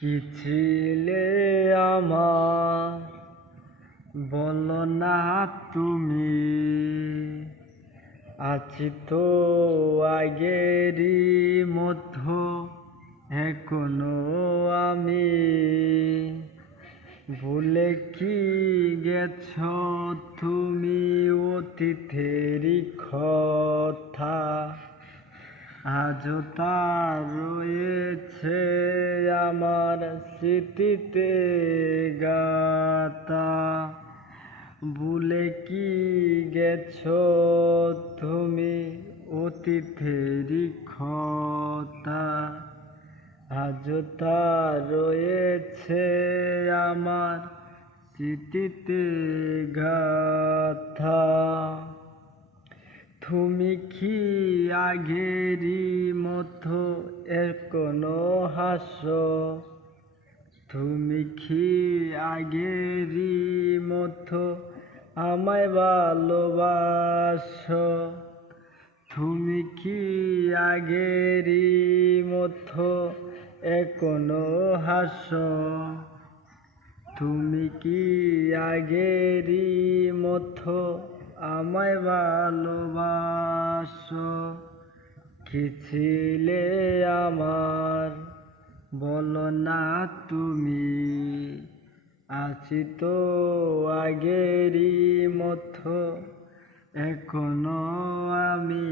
কি ছিলে আমার বলো না তুমি, আছি তো আগেরই মতো এখনো আমি। ভুলে কি গেছ তুমি অতীতেরই কথা, আজও তা রয়েছে আমার স্মৃতিতে গাথা। ভুলে কি গেছ তুমি অতীতেরই কথা, আজও তা রয়েছে আমার স্মৃতিতে গাথা। তুমি কি আগেরই মতো এখনো হাসো? তুমি কি আগেরই মতো আমায় ভালোবাসো? তুমি কি আগেরই মতো এখনো হাসো? তুমি কি আগেরই মতো আমায় ভালোবাসো? কি ছিলে আমার বলো না তুমি, আছি তো আগেরই মতো এখনো আমি।